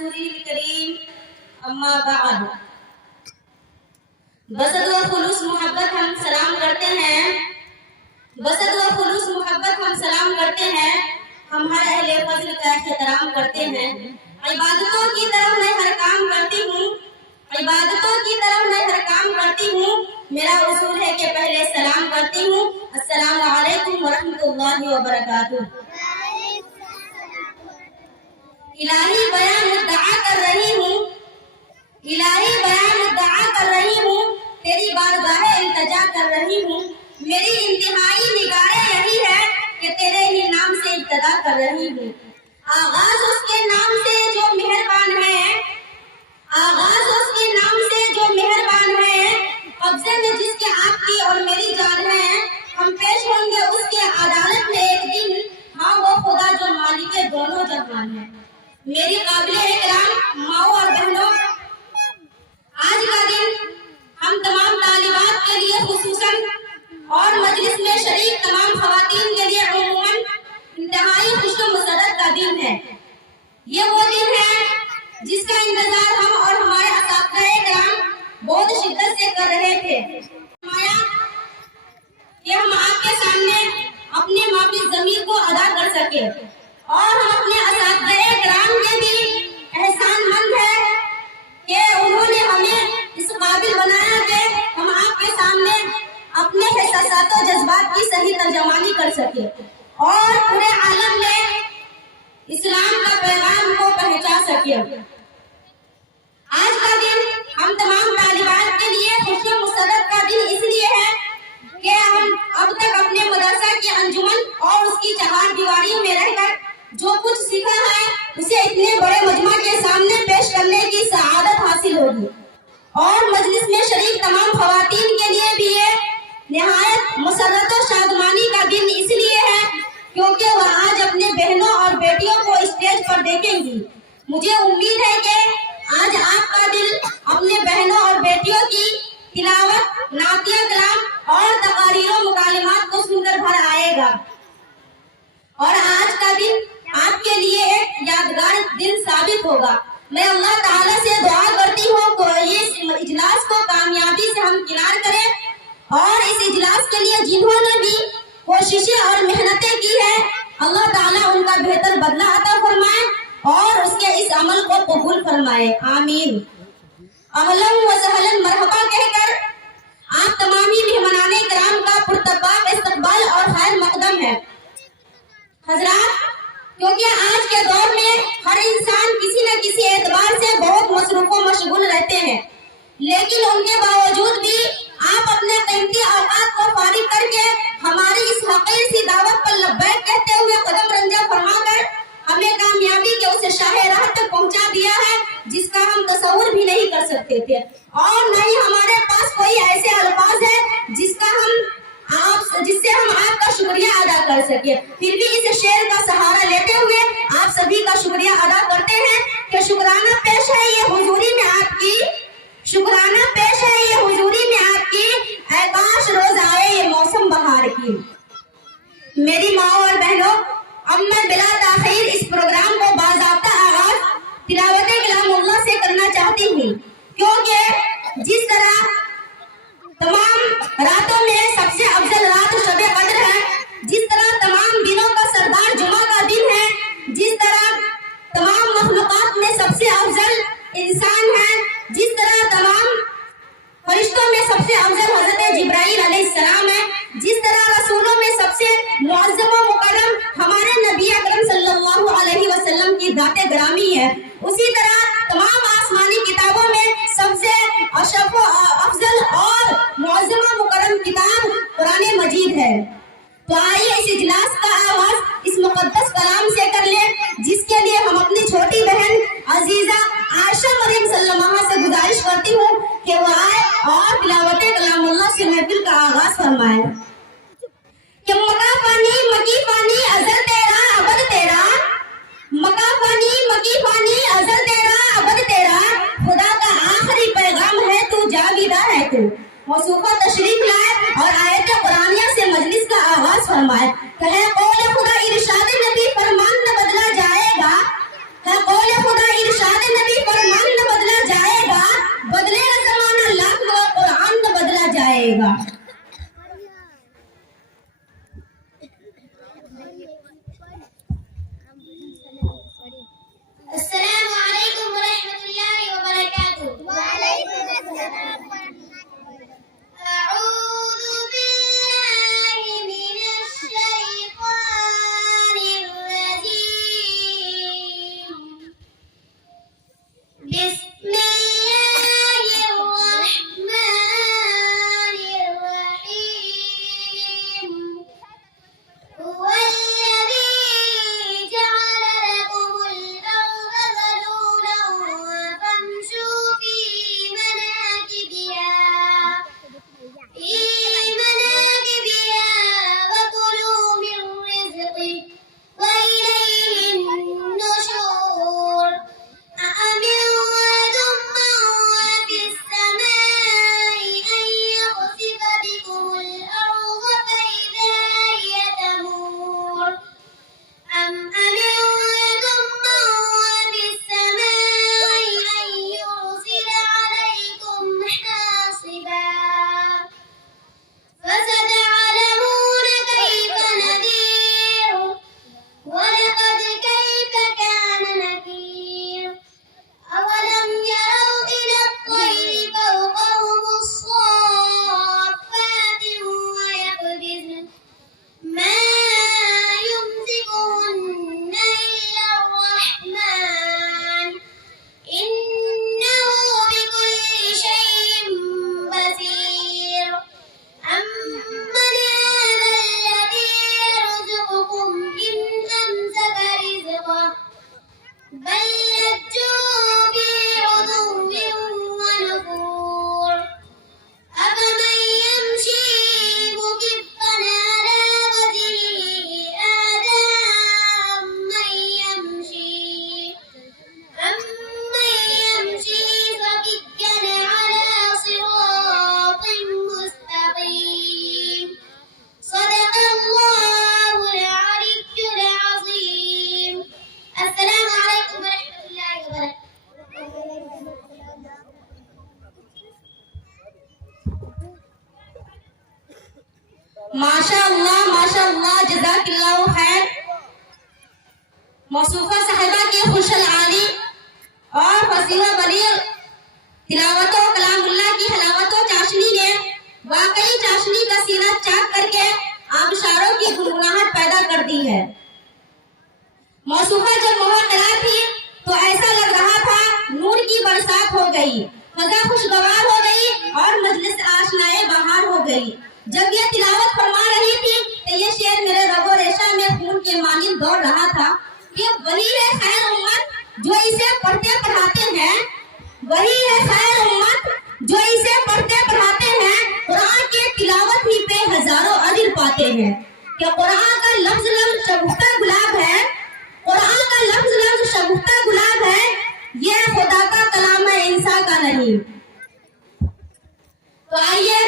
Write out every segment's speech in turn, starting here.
रसूलिल करीम अम्मा बाद। बसद व खुलूस मोहब्बत हम सलाम करते हैं, बसद व खुलूस मोहब्बत हम सलाम करते हैं। हम हर अहले फज़्ल का एहतराम करते हैं। इबादतों की तरफ मैं हर काम करती हूँ, इबादतों की तरफ मैं हर काम करती हूँ। मेरा उसूल है कि पहले सलाम करती हूँ। अस्सलामु अलैकुम व रहमतुल्लाहि व बरकातुहू। इलाही बयान मुद्दआ कर रही हूँ, इलाही बयान मुद्दआ कर रही हूँ। तेरी बारगाह इल्तिजा कर रही हूँ। मेरी इंतहाई निगारें यही है कि तेरे ही नाम से इब्तिदा कर रही हूँ। आगाज उसके नाम से जो मेहरबान है, आगाज उसके नाम से जो मेहरबान है। कब्जे में जिसके आपकी और मेरी जान है। हम पेश होंगे उसके अदालत में एक दिन। हाँ वो खुदा जो मालिक दोनों जहान है। मेरी काबिले इकराम माओ और बहनों, आज का दिन हम तमाम तालिबात के लिए खुसूसन और मजलिस में शरीक तमाम खवातीन के लिए उमूमन इंतहाई खुश मुसरत का दिन है। ये वो दिन है जिसका इंतजार हम और हमारे असातिज़े इकराम बहुत शिद्दत से कर रहे थे। माया कि हम आपके सामने अपने माफ़ी ज़मीर को अदा कर सके और हम अपने असातिज़े इकराम के भी एहसानमंद है कि उन्होंने हमें इस काबिल बनाया कि हम आपके सामने अपने एहसासात और जज्बात की सही तर्जमानी कर सके और पूरे आलम में इस्लाम का पैगाम को पहुंचा सके। आज का दिन हम तमाम तालिबात के लिए खुशी मुसरत का दिन इसलिए है कि हम अब तक अपने मदरसा के अंजुमन और उसकी चहार दीवारी में रहकर जो कुछ सीखा है उसे इतने बड़े मजमा के सामने पेश करने की सआदत हासिल होगी। और मजलिस में शरीक तमाम खवातीन के लिए भी ये निहायत मुसर्रत और शादमानी का दिन इसलिए है क्योंकि वह आज अपने बहनों और बेटियों को स्टेज पर देखेंगी। मुझे उम्मीद है कि आज आपका दिल अपने बहनों और बेटियों की तिलावत, नातिया कलाम और तकारीरों मुकालिमात को सुनकर भर आएगा। और आज का दिन आपके लिए एक यादगार दिन साबित होगा। मैं अल्लाह ताला से दुआ करती हूँ कि इस इजलास को कामयाबी से हम किनार करें और इस इजलास के लिए जिन्होंने भी कोशिशें और मेहनतें की है अल्लाह ताला उनका बेहतर बदला अता फरमाए और उसके इस अमल को कबूल फरमाए। आमीन। अहलन व सहलन मरहबा कहकर आप तमामी मेहमानाने किराम का पुरतबाक इस्तकबाल और खैर मकदम है। हजरात, क्योंकि आज के दौर में हर इंसान किसी न किसी एतबार से बहुत मसरूफ व मशगूल रहते हैं, लेकिन उनके बावजूद भी आप अपने कीमती औकात को फारिग करके हमारी इस हकीर सी दावत पर लब्बैक कहते हुए कदम रंजा फरमाकर हमें कामयाबी के उस शाहे राह तक पहुंचा दिया है जिसका हम तसव्वुर भी नहीं कर सकते थे और न ही हमारे पास कोई ऐसे अल्फाज है जिससे हम आपका शुक्रिया अदा कर सके। फिर भी इस शेर का सहारा लेते हुए आप सभी का शुक्रिया अदा करते हैं कि शुक्राना पेश है ये हुजूरी में आपकी, शुक्राना पेश है ये हुजूरी में आपकी, ऐ काश रोज आए ये मौसम बहार की। मेरी माँ और बहनों, अब मैं बिला ताखीर इस प्रोग्राम को बाज़ाब्ता आगाज तिलावत कलामुल्लाह से करना चाहती हूँ क्योंकि जिस तरह तमाम रातों में सबसे अफजल रात शब कद्र है, जिस तरह तमाम दिनों का सरदार जुमा का दिन है, जिस तरह तमाम मखलूकात में सबसे अफजल इंसान है, जिस तरह तमाम फरिश्तों में सबसे अफजल हजरत जिब्राइल अलैहिस्सलाम है, जिस तरह रसूलों में सबसे मुअज़्ज़म व मुकर्रम हमारे नबी अकरम सल्लल्लाहु अलैहि वसल्लम की जाते ग्रामी है, उसी तरह तमाम आसमानी किताबों में सबसे अशरफ अफजल और मुअज़्ज़म व मुकर्रम किताब कुरान मजीद है। तो आइए इस इजलास का आगाज इस मुकद्दस कलाम से कर ले जिसके लिए हम अपनी छोटी बहन अजीजा आयशा मरियम सल्लमा से गुजारिश करती हूँ कि वो आए और तिलावत कलामुल्लाह से महफिल का आगाज फरमाए। कि मका पानी मकी पानी अज़ल तेरा अबद तेरा, मका पानी मकी पानी अज़ल तेरा अबद तेरा, खुदा का आखिरी पैगाम है तू जागीदा है तू। मौसूफा तशरीफ लाए और आयत कुरानिया से मजलिस का आगाज फरमाए। कहे कौल खुदा इरशाद नबी फरमान न बदला जाएगा, है कौल खुदा इरशाद माशाअल्लाह जज़ाकल्लाहु खैर। मौसूफा साहिबा के खुशल आली और फसीहा बलीग तिलावतों कलामुल्लाह की हलावतों चाशनी ने वाकई चाशनी का सीना चाक करके आबशारों की गुनगुनाहट पैदा कर दी है। मौसूफा जब मोहर करा थी तो ऐसा लग रहा था नूर की बरसात हो गई, फजा खुशगवार हो गई और मजलिस आशनाए बहार हो गई। जब ये तिलावत फरमा रही थी तो ये शेर मेरे रगो रेशा में खून के मानिंद दौड़ रहा था कि वही है खैर उम्मत जो इसे पढ़ते पढ़ाते हैं, वही है खैर उम्मत जो इसे पढ़ते पढ़ाते हैं, कुरान के तिलावत ही पे हजारों अजर पाते हैं। कि कुरान का लफ्ज लफ्ज शगुफ्ता गुलाब है, कुरान का लफ्ज लफ्ज शगुफ्ता गुलाब है, ये खुदा का कलाम है इंसान का नहीं। तो आइए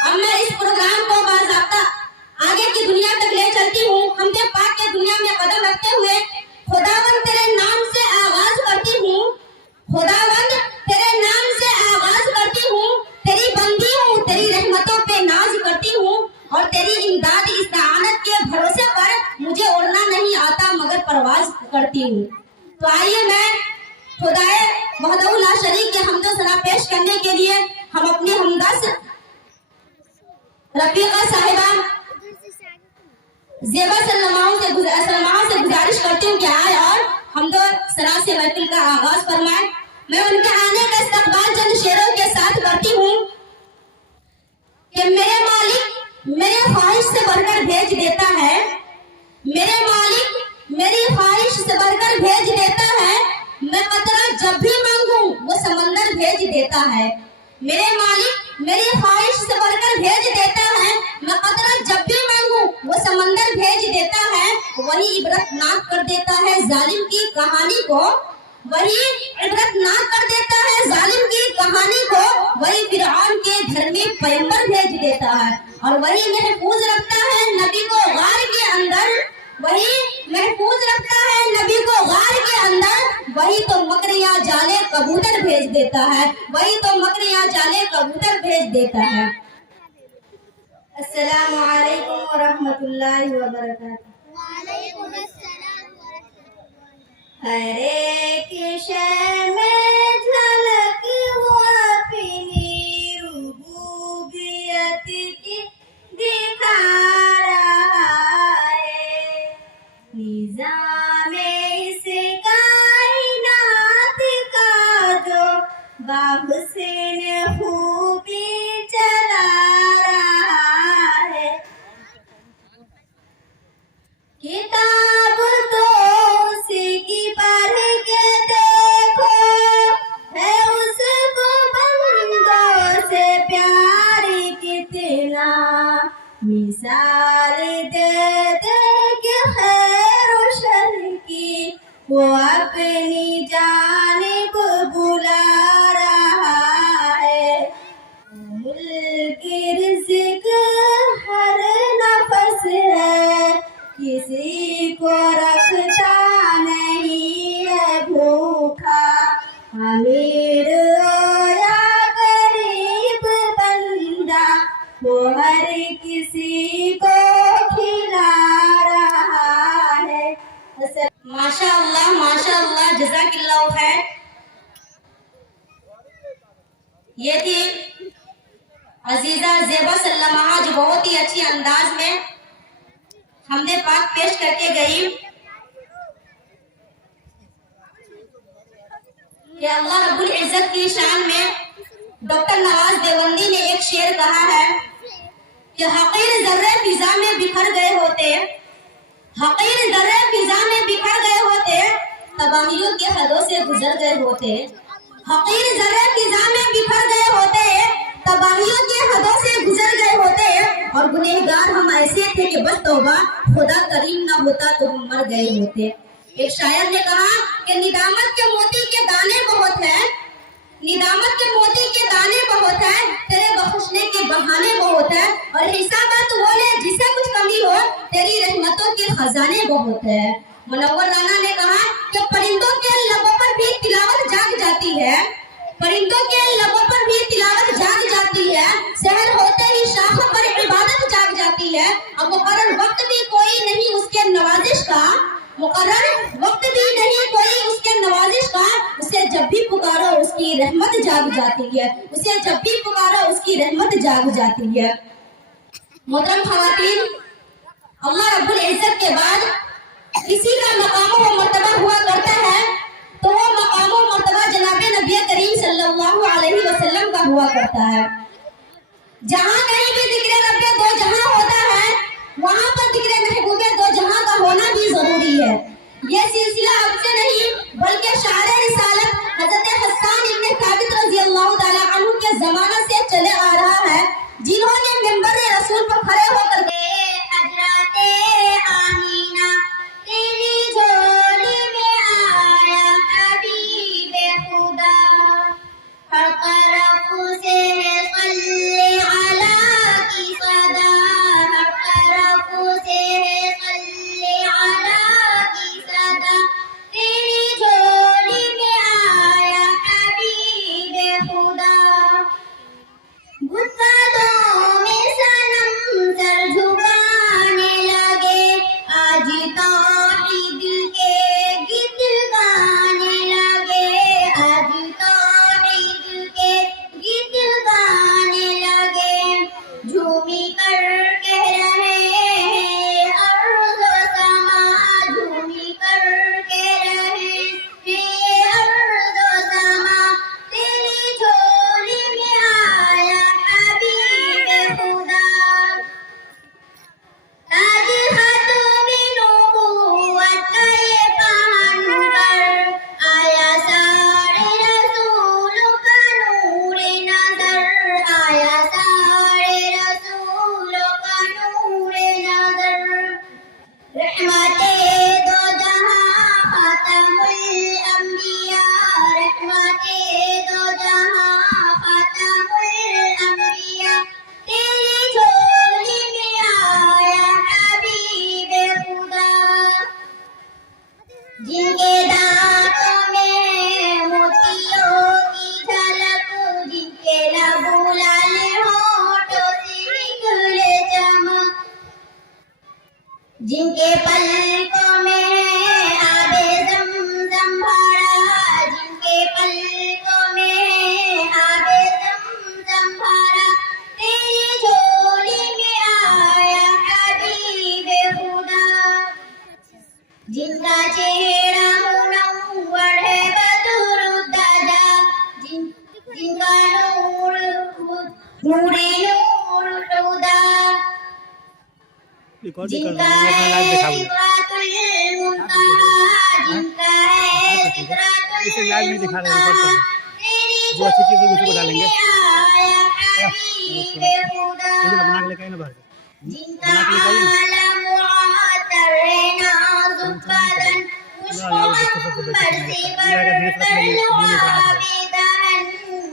अब मैं इस प्रोग्राम को बाज़ाब्ता आगे की दुनिया तक ले चलती हूँ। हमदे पाक के दुनिया में कदम रखते हुए खुदावंद तेरे नाम से आगाज करती हूँ, खुदावंद तेरे नाम से आगाज करती हूँ, तेरी बंदी हूँ, तेरी रहमतों पे नाज करती हूँ और तेरी इमदाद इस्ताअनत के भरोसे पर मुझे उड़ना नहीं आता मगर परवाज करती हूँ। तो आइए मैं खुदाए वहदहू ला शरीक के हम्द सना पेश करने के लिए हम अपनी हमदर्द रफीका साहिबा ज़ेबा सल्लमा से गुजारिश करती हूँ कि आए और हमदो सना से महफिल का आगाज फरमाए। मैं उनके आने का इस्तकबाल चंद शेरों के साथ करती हूँ कि मेरे मालिक मेरी ख्वाहिश से बढ़कर भेज देता है, मेरे मालिक मेरी ख्वाहिश से बढ़कर भेज देता है, मैं कतरा जब भी मांगूं वो समंदर भेज देता है। मेरे मालिक मेरी ख्वाहिश से बढ़कर भेज देता है, मैं कतरा जब भी मांगूं वो समंदर भेज देता है। वही इबरतनाक कर देता है जालिम की कहानी को, वही इबरतनाक कर देता है जालिम की कहानी को, वही फिरऔन के घर में पैगंबर भेज देता है और वही महफूज रखता है नबी को गार के अंदर, वही महफूज रखता है नबी को गार के अंदर, वही तो मकरिया जाले कबूतर भेज देता है, वही तो मकरिया जाले कबूतर भेज देता है। अस्सलामु अलैकुम व रहमतुल्लाहि व बरकातहू। वालेकुम अस्सलाम व रहमतुल्लाह। हर एक शय में झलक वो अपनी रुबूबियत की दिखा रहा है, निज़ामे इस कायनात का जो बाहुसैन खूबी चला रहा है। किताब तो उसकी पढ़ के देखो, है उसको बंदों से प्यार कितना, मिसाल दे दे के खैर और शर की वो अपनी जानिब बुला रहा है। मुल्क रिज़्क हर नफस है, किसी को रखता नहीं है भूखा, अमीर हो या गरीब बंदा वो हर किसी को खिला रहा है। माशाअल्लाह जज़ाकल्लाहु खैर। ये थी अजीजा ज़ेबा सल्लमा जो बहुत ही अच्छी अंदाज में हमदे पाक पेश करके गई कि अल्लाह रब्बुल इज्जत की शान में डॉक्टर नवाज देवबंदी ने एक शेर कहा है कि हकीर ज़र्रे फिजा में बिखर गए होते, हकीर ज़र्रे फिजा में बिखर गए होते, तबाहियों के हदों से गुजर गए होते, हकीर ज़र्रे फिजा में बिखर गए होते, तबाहियों के हदों से गुजर गए होते और गुनहगार हम ऐसे थे कि बस तौबा खुदा करीम ना होता तो हम मर गए होते। एक शायर ने कहा कि निदामत के मोती के दाने बहुत है, निदामत के मोती के दाने बहुत है, तेरे बख्शने के बहाने बहुत है और हिसाबत वो ले जिसे कुछ कमी हो, तेरी रहमतों के खजाने बहुत है। मुनव्वर राना ने कहा कि परिंदों के लबों पर भी तिलावत जाग जाती है, परिंदों के लबों पर भी तिलावत जाग जाती है, शहर होते ही शाखों पर इबादत जाग जाती है, मुकर्रर वक्त भी नहीं कोई उसके नवाजिश का, उसे जब भी पुकारो उसकी रहमत जाग जाती है, उसे जब भी पुकारो उसकी रहमत जाग जाती है। मोहतरम खवातीन, अल्लाह रब्बुल इज्जत के बाद किसी का मकाम व मर्तबा हुआ करता है तो वो मकाम व मर्तबा जनाब नबी करीम सल्लल्लाहु अलैहि वसल्लम का हुआ करता है। जहाँ कहीं भी जिक्र रब्बे दो जहाँ होता है, वहाँ पर जिक्र महबूबे दो जहाँ का होना भी जरूरी है। ये सिलसिला अब से नहीं बल्कि शायर रिसालत हजरत हस्सान इब्न साबित रज़ी अल्लाह ताला अन्हु के जमाना से चले आ रहा है, जिन्होंने मिंबर रसूल पर खड़े होकर हजरत आमीना तेरी झोली में आया हबीबे खुदा, हर तरफ से सल्ले अला की सदा, हर तरफ से सल्ले अला की सदा, तेरी झोली में आया हबीबे खुदा। गुस्सादों में सनम सर झुकाने लगे, आज तौहीद के गीत गाने लगे, आज तौहीद के गीत गाने लगे। झूमी कर कह रहे हैं अर्ज़ व समा, झूमी कर कह रहे हैं अर्ज़ व समा, तेरी झोली में आया हबीबे खुदा। ताज खातून नबूवत का ये पहनकर आया सारे रसूलों का नूरे नज़र, आया सारे रसूलों का नूरे नज़र। रहमते दो जहां खातमुल अंबिया, रहमते दो जहां खातमुल अंबिया, तेरी झोली में आया हबीबे खुदा। जिनके दांतों में मोतियों की झलक, जिनके लबों लाल होठों से निकले चमक, जिनके पलकों में है आबे ज़मज़म भरा, जिनके पलकों में है आबे ज़मज़म भरा, तेरी झोली में आया हबीबे खुदा। जिनका चेहरा मुनव्वर है बदरुद्दजा, जिनका नूर नूरे नूर खुदा, जिनका है इकरातुल मुंतहा, जिनका है इकरातुल मुंतहा, तेरी झोली में आया हबीबे खुदा। जिनका आलम मुअत्तर है नाज़ुक बदन, मुश्क अंबर से बढ़कर लुआबे दहन,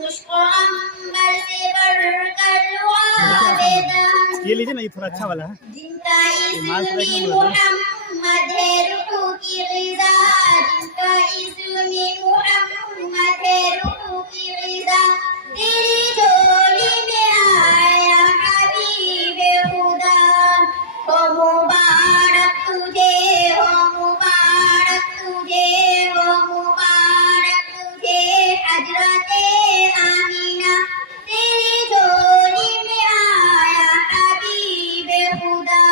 मुश्क अंबर से बढ़कर लुआबे दहन। ये लीजिए ना, ये थोड़ा अच्छा वाला है। जिनका इस्म मुहम्मद है रूह की ग़िज़ा, जिनका इस्म मुहम्मद है रूह की ग़िज़ा, तेरी झोली में आया हबीबे खुदा। हो मुबारक तुझे, हो मुबारक तुझे, हो मुबारक तुझे हजरते आमीना, तेरी झोली में आया हबीबे खुदा।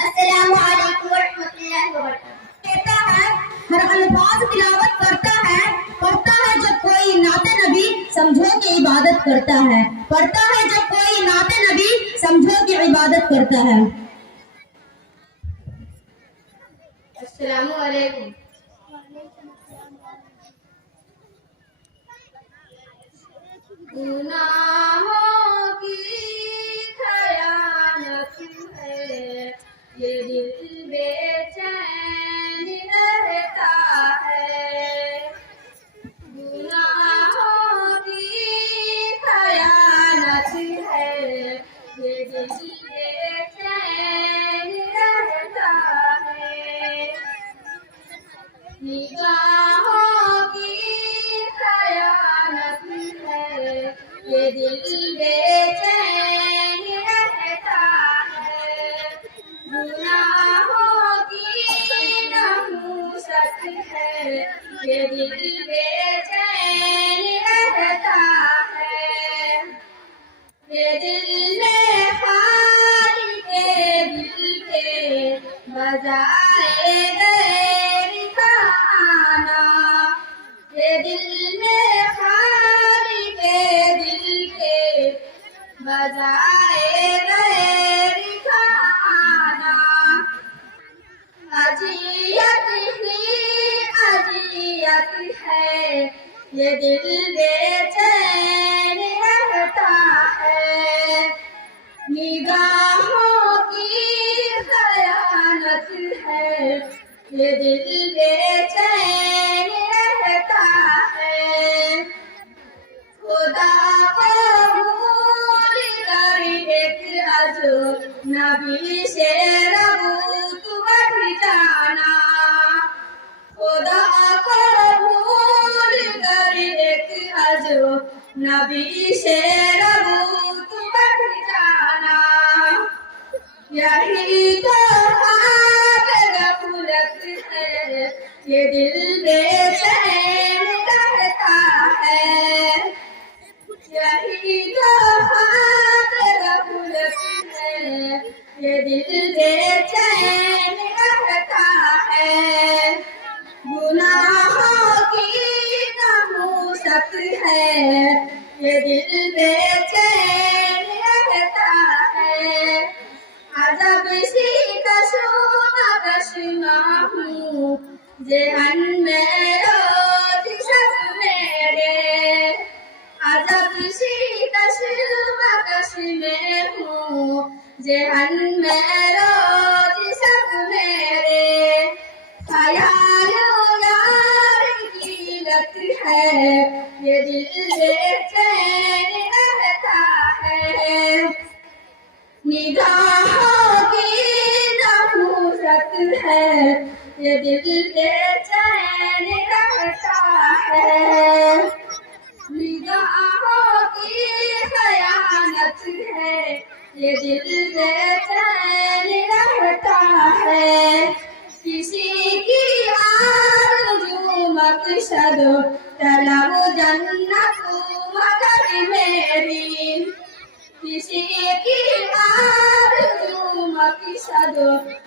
अस्सलामु अलैकुम व रहमतुल्लाहि व बरकातहू। कहता है हर अल्फाज तिलावत करता है, पढ़ता है जब कोई नाते नबी समझो कि इबादत करता है, पढ़ता है जब कोई नाते नबी समझो कि इबादत करता है। अस्सलामु अलैकुम। गुनाहों की खयानत है, ये दिल बेचैन रहता है। गुनाहों की खयानत है, ये दिल बेचैन रहता है। निगाहों की खयानत है, ये दिल ये दिल में खाली के दिल के बजाए गैर का आना, ये दिल में खाली के दिल के बजाए गैर का आना। अजियत ही अजियत है, ये दिल बेचैन रहता है। निगाहों की खयानत है, ये दिल बेचैन रहता है। खुदा को भूल कर एक अजनबी से रबूत बढ़ जाना, खुदा को भूल कर एक अजनबी से रबूत बढ़ जाना। यही तो हाल गफलत है, ये दिल बेचैन रहता है। यही तो हाल गफलत है, ये दिल बेचैन रहता है। गुनाहों की नहूसत है, ये दिल बेचैन रहता है। अजब सी कशुमा हूँ जेहन में रोज सब मेरे, अजब सी कशमकश में हूँ जेहन में रोज सब मेरे। ख्याल यार की लत है, ये दिल बेचैन रहता है। निगाहों की नहूसत है, ये दिल बेचैन रहता है। निगाहों की खयानत है, ये दिल बेचैन रहता है। किसी की आरज़ू मकसद तलब जन्नत मगर मेरी, किसी की आरज़ू मकसद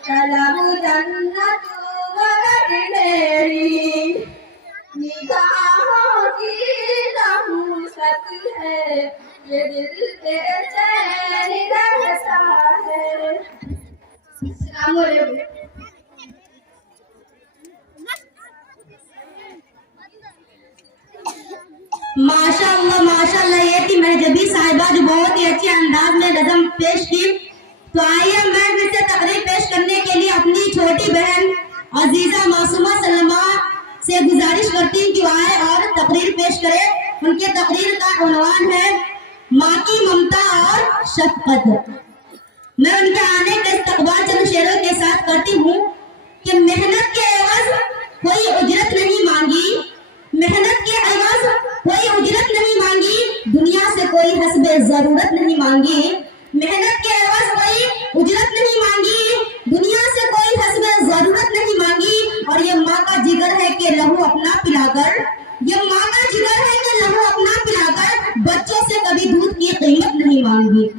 तलब जन्नत मगर मेरी। निगाहों की नहूसत है, ये दिल बेचैन रहता है। अस्सलाम वालेकुम। माशाअल्लाह ये थी महजबी साहिबा जो बहुत ही अच्छे अंदाज में नज़म पेश की। तो आइए मैं फिर से तकरीर पेश करने के लिए अपनी छोटी बहन अजीजा मासूमा सलमा से गुजारिश करती हूँ कि आए और तकरीर पेश करें। उनके तकरीर का उन्वान है माँ की ममता और शफकत। मैं उनके आने का इस्तकबाल चंद शेरों के साथ करती हूँ कि मेहनत के एवज कोई उजरत नहीं मांगी, मेहनत के एवज कोई उजरत नहीं मांगी, दुनिया से कोई हस्बे जरूरत नहीं मांगी। मेहनत के एवज कोई उजरत नहीं मांगी, दुनिया से कोई हस्बे जरूरत नहीं मांगी। और ये माँ का जिगर है कि लहू अपना पिलाकर, ये माँ का जिगर है कि लहू अपना पिलाकर बच्चों से कभी दूध की कीमत नहीं मांगी।